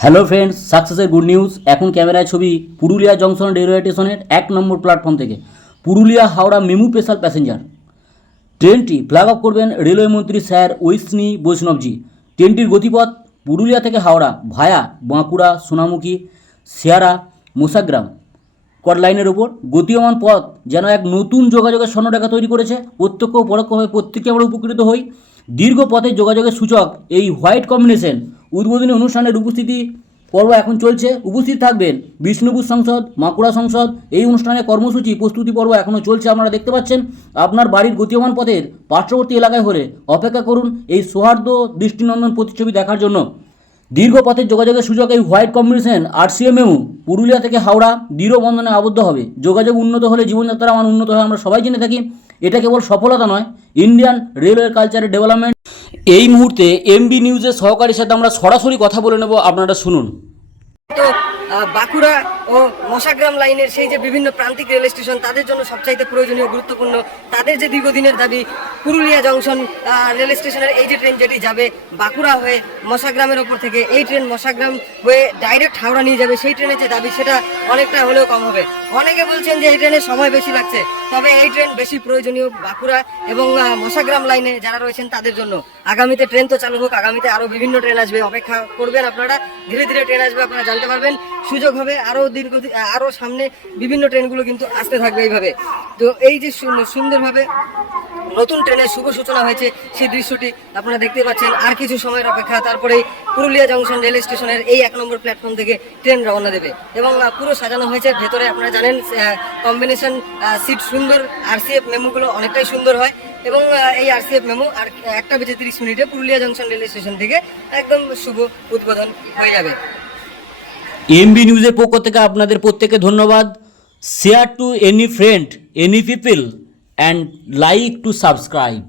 Hello friends, সাকসেসের good news. এখন ক্যামেরায় ছবি পুরুলিয়া জংশন রেলওয়ে স্টেশনের 1 নম্বর প্ল্যাটফর্ম থেকে পুরুলিয়া হাওড়া মেমু স্পেশাল প্যাসেঞ্জার ট্রেনটি ফ্ল্যাগ অফ করবেন রেলওয়ে মন্ত্রী স্যার ঐষ্ণী বৈষ্ণবজি। ট্রেনটির গতিপথ পুরুলিয়া থেকে হাওড়া ভায়া বাঁকুড়া, সোনামুখী, শেয়ারা, মোসাগ্রাম কট লাইনের ওপর গতিমান পথ যেন এক নতুন যোগাযোগের স্বর্ণরেখা তৈরি করেছে। প্রত্যক্ষ ও পরোক্ষভাবে প্রত্যেকে আমরা উপকৃত হই। দীর্ঘ পথের যোগাযোগের সূচক এই হোয়াইট কম্বিনেশন উদ্বোধনী অনুষ্ঠানের উপস্থিতি পর্ব এখন চলছে। উপস্থিত থাকবেন বিষ্ণুপুর সংসদ, বাঁকুড়া সংসদ। এই অনুষ্ঠানের কর্মসূচি প্রস্তুতি পর্ব এখনও চলছে, আপনারা দেখতে পাচ্ছেন। আপনার বাড়ির গতিমান পথের পার্শ্ববর্তী এলাকায় হলে অপেক্ষা করুন এই সৌহার্দ্য দৃষ্টিনন্দন প্রতিচ্ছবি দেখার জন্য। দীর্ঘ পথের যোগাযোগের সুযোগ এই হোয়াইট কম্বিনেশন আরসিএমএমু পুরুলিয়া থেকে হাওড়া দৃঢ় বন্ধনে আবদ্ধ হবে। যোগাযোগ উন্নত হলে জীবনযাত্রার মান উন্নত হয়, আমরা সবাই জেনে থাকি। এটা কেবল সফলতা নয়, ইন্ডিয়ান রেলওয়ে কালচারের ডেভেলপমেন্ট। এই মুহূর্তে এমবি নিউজের সহকারীর সাথে আমরা সরাসরি কথা বলে নেব, আপনারা শুনুন। তো বাঁকুড়া ও মশাগ্রাম লাইনের সেই যে বিভিন্ন প্রান্তিক রেল স্টেশন, তাদের জন্য সবচাইতে প্রয়োজনীয় গুরুত্বপূর্ণ তাদের যে দীর্ঘদিনের দাবি পুরুলিয়া জংশন রেল স্টেশনের এই যে ট্রেন যেটি যাবে বাঁকুড়া হয়ে মশাগ্রামের ওপর থেকে, এই ট্রেন মশাগ্রাম হয়ে ডাইরেক্ট হাওড়া নিয়ে যাবে, সেই ট্রেনের যে দাবি সেটা অনেকটা হলেও কম হবে। অনেকে বলছেন যে এই ট্রেনের সময় বেশি লাগছে, তবে এই ট্রেন বেশি প্রয়োজনীয় বাঁকুড়া এবং মশাগ্রাম লাইনে যারা রয়েছেন তাদের জন্য। আগামীতে ট্রেন তো চালু হোক, আগামীতে আরও বিভিন্ন ট্রেন আসবে, অপেক্ষা করবেন আপনারা। ধীরে ধীরে ট্রেন আসবে, আপনারা জানতে পারবেন, সুযোগ হবে আরও আরও সামনে বিভিন্ন ট্রেনগুলো কিন্তু আসতে থাকবে এইভাবে। তো এই যে সুন্দরভাবে নতুন ট্রেনের শুভ সূচনা হয়েছে, সেই দৃশ্যটি আপনারা দেখতে পাচ্ছেন। আর কিছু সময়ের অপেক্ষা, তারপরেই পুরুলিয়া জংশন রেল স্টেশনের এই 1 নম্বর প্ল্যাটফর্ম থেকে ট্রেন রওনা দেবে এবং পুরো সাজানো হয়েছে। ভেতরে আপনারা জানেন কম্বিনেশন সিট সুন্দর, আরসিএফ মেমুগুলো অনেকটাই সুন্দর হয় এবং এই আরসিএফ মেমু আর 1:30 পুরুলিয়া জংশন রেল স্টেশন থেকে একদম শুভ উদ্বোধন হয়ে যাবে। এমবি নিউজের পক্ষ থেকে আপনাদের প্রত্যেককে ধন্যবাদ। Share to any friend, any people, and like to subscribe.